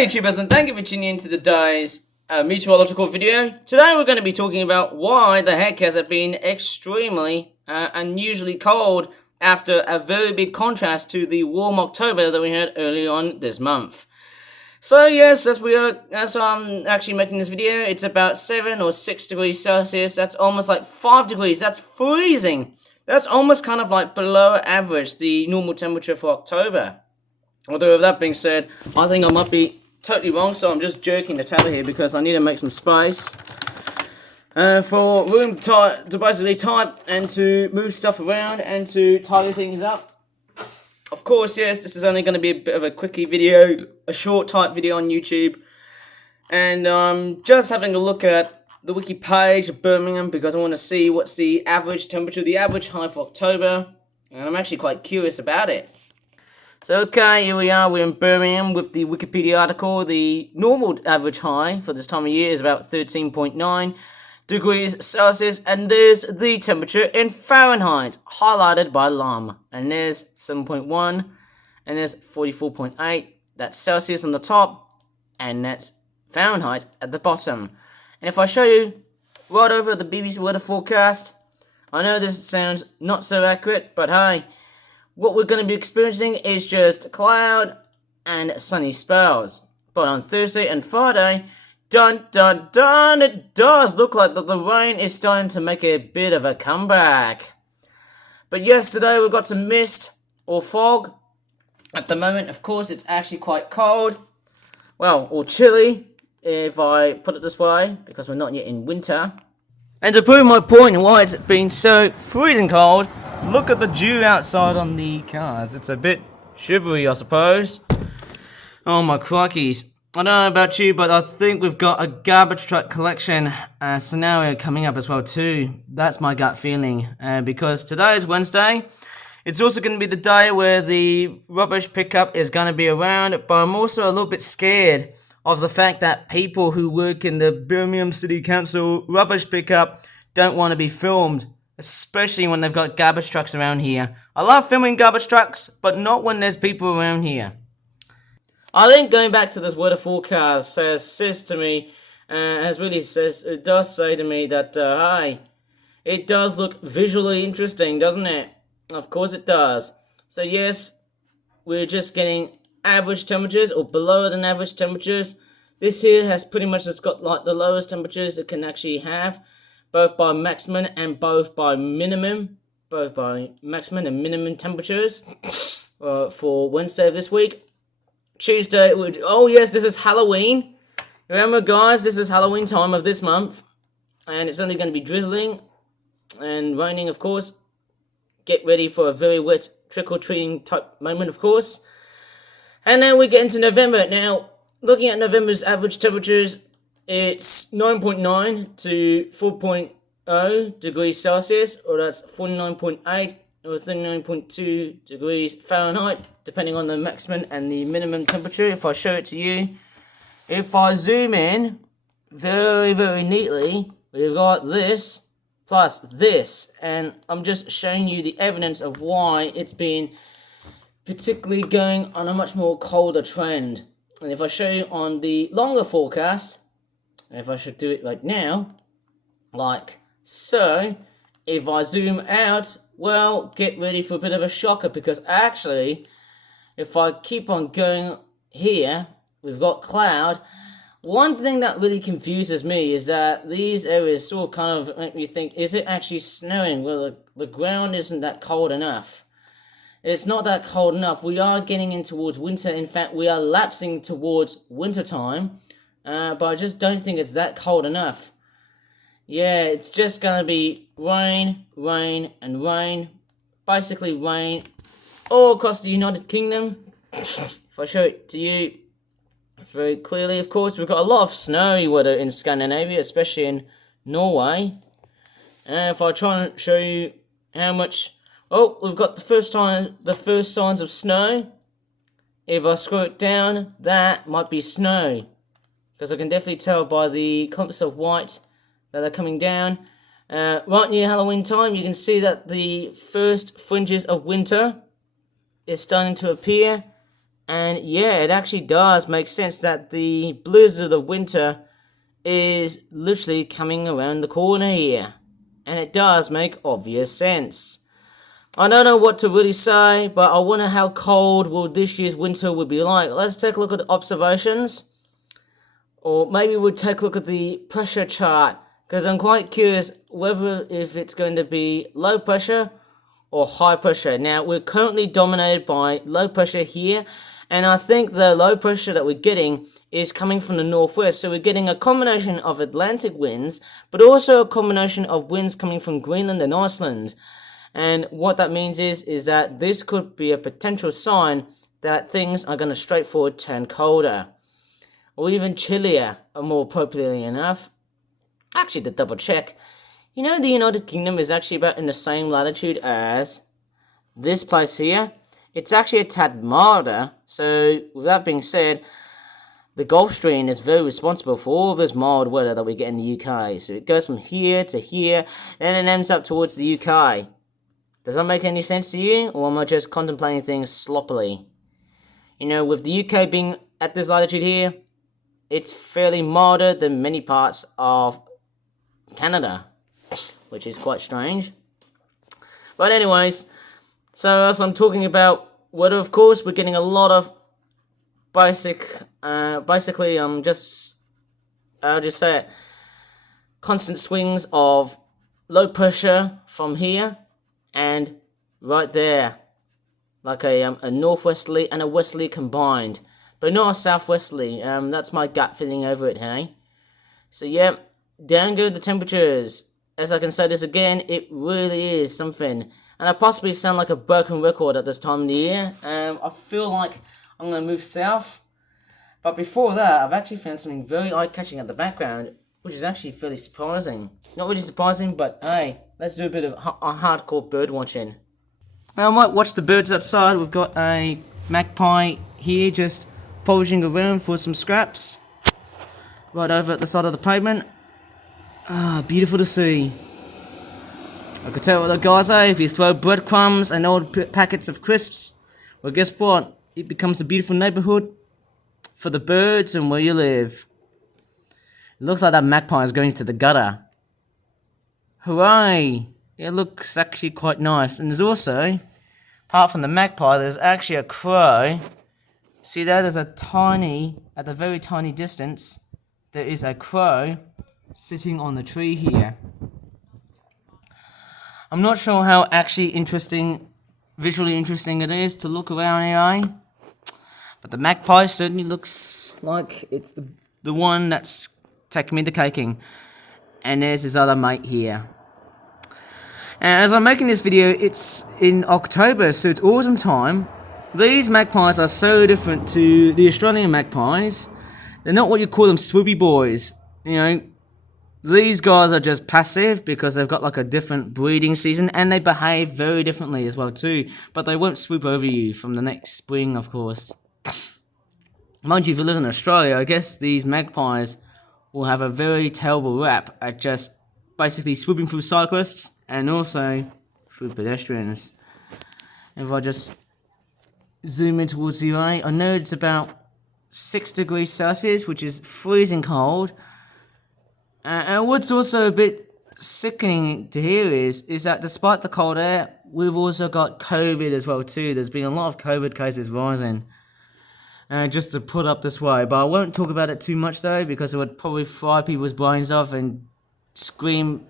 Hello YouTubers, and thank you for tuning in to today's meteorological video. Today we're going to be talking about why the heck has it been extremely unusually cold after a very big contrast to the warm October that we had earlier on this month. So yes, as I'm actually making this video, it's about 7 or 6 degrees Celsius. That's almost like 5 degrees. That's freezing. That's almost kind of like below average, the normal temperature for October. Although with that being said, I think I might be totally wrong, so I'm just jerking the tablet here because I need to make some space for room to basically type and to move stuff around and to tidy things up. Of course, yes, this is only going to be a bit of a quickie video, a short type video on YouTube, and I'm just having a look at the wiki page of Birmingham because I want to see what's the average temperature, the average high for October, and I'm actually quite curious about it. So okay, here we are, we're in Birmingham with the Wikipedia article. The normal average high for this time of year is about 13.9 degrees Celsius, and there's the temperature in Fahrenheit, highlighted by LUM. And there's 7.1, and there's 44.8, that's Celsius on the top, and that's Fahrenheit at the bottom. And if I show you right over the BBC weather forecast, I know this sounds not so accurate, but hey, what we're going to be experiencing is just cloud and sunny spells. But on Thursday and Friday, dun dun dun, it does look like that the rain is starting to make a bit of a comeback. But yesterday we got some mist or fog. At the moment, of course, it's actually quite cold. Well, or chilly, if I put it this way, because we're not yet in winter. And to prove my point and why it's been so freezing cold, look at the dew outside on the cars. It's a bit shivery, I suppose. Oh my crikeys. I don't know about you, but I think we've got a garbage truck collection scenario coming up as well too. That's my gut feeling. Because today is Wednesday. It's also going to be the day where the rubbish pickup is going to be around. But I'm also a little bit scared of the fact that people who work in the Birmingham City Council rubbish pickup don't want to be filmed. Especially when they've got garbage trucks around here. I love filming garbage trucks, but not when there's people around here. I think going back to this weather forecast says to me, it does say to me that, hey, it does look visually interesting, doesn't it? Of course it does. So yes, we're just getting average temperatures or below than average temperatures. This here has pretty much, it's got like the lowest temperatures it can actually have. Both by maximum and both by minimum. Both by maximum and minimum temperatures for Wednesday of this week. Tuesday would... Oh yes, this is Halloween. Remember guys, this is Halloween time of this month. And it's only going to be drizzling and raining, of course. Get ready for a very wet trick-or-treating type moment, of course. And then we get into November. Now, looking at November's average temperatures, it's 9.9 to 4.0 degrees Celsius, or that's 49.8 or 39.2 degrees Fahrenheit, depending on the maximum and the minimum temperature. If I show it to you, if I zoom in very, very neatly, we've got this plus this, and I'm just showing you the evidence of why it's been particularly going on a much more colder trend. And if I show you on the longer forecast, if I should do it right now, like so, if I zoom out, well, get ready for a bit of a shocker, because actually, if I keep on going here, we've got cloud. One thing that really confuses me is that these areas sort of kind of make me think, is it actually snowing? Well, the ground isn't that cold enough. It's not that cold enough. We are getting in towards winter. In fact, we are lapsing towards winter time. But I just don't think it's that cold enough. Yeah, it's just going to be rain, rain, and rain. Basically rain all across the United Kingdom. If I show it to you very clearly, of course, we've got a lot of snowy weather in Scandinavia, especially in Norway. And if I try and show you how much... Oh, we've got the first signs of snow. If I scroll it down, that might be snow. Because I can definitely tell by the clumps of white that are coming down. Right near Halloween time, you can see that the first fringes of winter is starting to appear. And yeah, it actually does make sense that the blizzard of winter is literally coming around the corner here. And it does make obvious sense. I don't know what to really say, but I wonder how cold will this year's winter will be like. Let's take a look at the observations. Or maybe we'll take a look at the pressure chart, because I'm quite curious whether if it's going to be low pressure or high pressure. Now, we're currently dominated by low pressure here, and I think the low pressure that we're getting is coming from the northwest. So we're getting a combination of Atlantic winds, but also a combination of winds coming from Greenland and Iceland. And what that means is that this could be a potential sign that things are going to straightforward turn colder. Or even chillier, more appropriately enough. Actually, to double check, you know the United Kingdom is actually about in the same latitude as this place here. It's actually a tad milder, so with that being said, the Gulf Stream is very responsible for all this mild weather that we get in the UK. So it goes from here to here, and it ends up towards the UK. Does that make any sense to you, or am I just contemplating things sloppily? You know, with the UK being at this latitude here, it's fairly milder than many parts of Canada, which is quite strange. But anyways, so as I'm talking about weather, of course, we're getting a lot of basically, I'll just say it, constant swings of low pressure from here and right there, like a northwesterly and a westerly combined. But not a southwesterly, that's my gut feeling over it, hey? So yeah, down go the temperatures. As I can say this again, it really is something. And I possibly sound like a broken record at this time of the year. I feel like I'm going to move south. But before that, I've actually found something very eye-catching at the background, which is actually fairly surprising. Not really surprising, but hey, let's do a bit of hardcore bird watching. I might watch the birds outside. We've got a magpie here just foraging around for some scraps right over at the side of the pavement. Beautiful to see. I could tell what the guys say, if you throw breadcrumbs and old packets of crisps, well, guess what, it becomes a beautiful neighborhood for the birds and where you live. It looks like that magpie is going to the gutter. Hooray! It looks actually quite nice. And there's also, apart from the magpie, there's actually a crow. See there, there's a at the very tiny distance, there is a crow sitting on the tree here. I'm not sure how actually visually interesting it is to look around here, but the magpie certainly looks like it's the one that's taking me to caking. And there's his other mate here. And as I'm making this video, it's in October, so it's autumn time. These magpies are so different to the Australian magpies. They're not what you call them swoopy boys. You know, these guys are just passive because they've got like a different breeding season and they behave very differently as well too. But they won't swoop over you from the next spring, of course. Mind you, if you live in Australia, I guess these magpies will have a very terrible rap at just basically swooping through cyclists and also through pedestrians. If I just zoom in towards the eye, I know it's about 6 degrees Celsius, which is freezing cold. And what's also a bit sickening to hear is that despite the cold air, we've also got COVID as well too. There's been a lot of COVID cases rising. Just to put up this way, but I won't talk about it too much though, because it would probably fry people's brains off and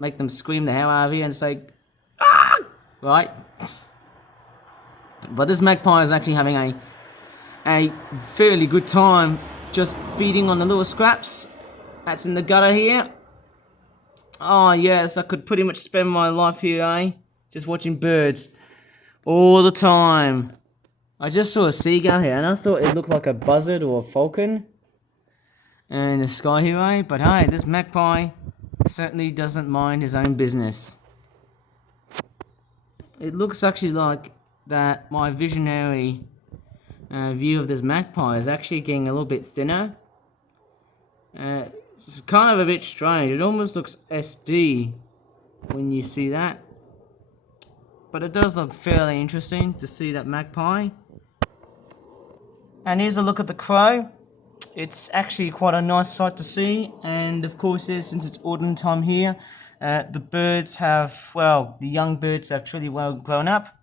make them scream the hell out of you and say, ah! Right? But this magpie is actually having a fairly good time just feeding on the little scraps that's in the gutter here. Oh yes, I could pretty much spend my life here, eh? Just watching birds all the time. I just saw a seagull here and I thought it looked like a buzzard or a falcon in the sky here, eh? But hey, this magpie certainly doesn't mind his own business. It looks actually like that my visionary view of this magpie is actually getting a little bit thinner. It's kind of a bit strange. It almost looks SD when you see that. But it does look fairly interesting to see that magpie. And here's a look at the crow. It's actually quite a nice sight to see, and of course since it's autumn time here, the birds have, well, the young birds have truly well grown up.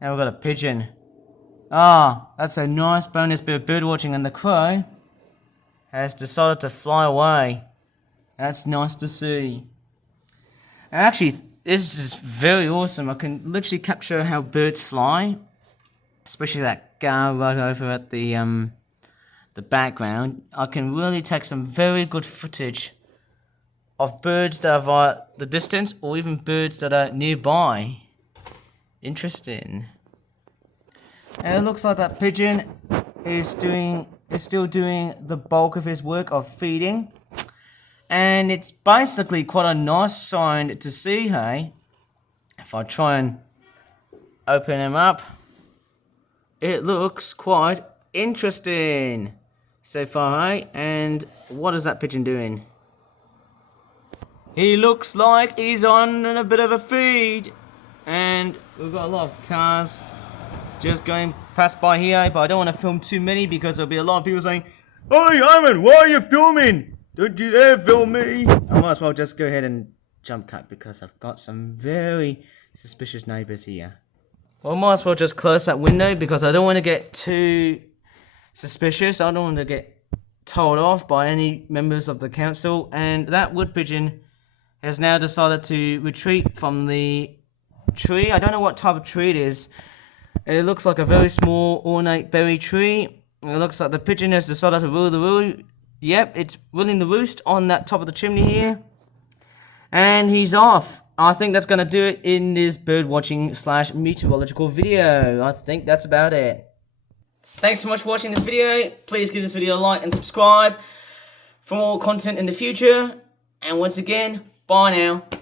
Now we've got a pigeon. That's a nice bonus bit of bird watching, and the crow has decided to fly away. That's nice to see. And actually, this is very awesome. I can literally capture how birds fly, especially that guy right over at the background. I can really take some very good footage of birds that are at the distance, or even birds that are nearby. Interesting. And it looks like that pigeon is still doing the bulk of his work of feeding. And it's basically quite a nice sign to see, hey? If I try and open him up, it looks quite interesting so far, hey? And what is that pigeon doing? He looks like he's on a bit of a feed. And we've got a lot of cars just going past by here, but I don't want to film too many because there'll be a lot of people saying, "Hey Ivan, why are you filming? Don't you dare film me." I might as well just go ahead and jump cut because I've got some very suspicious neighbours here. Well, I might as well just close that window because I don't want to get too suspicious. I don't want to get told off by any members of the council. And that wood pigeon has now decided to retreat from the tree. I don't know what type of tree it is. It looks like a very small ornate berry tree. It looks like the pigeon has decided to rule the roost. Yep, it's ruling the roost on that top of the chimney here. And he's off. I think that's going to do it in this bird watching / meteorological video. I think that's about it. Thanks so much for watching this video. Please give this video a like and subscribe for more content in the future. And once again, bye now.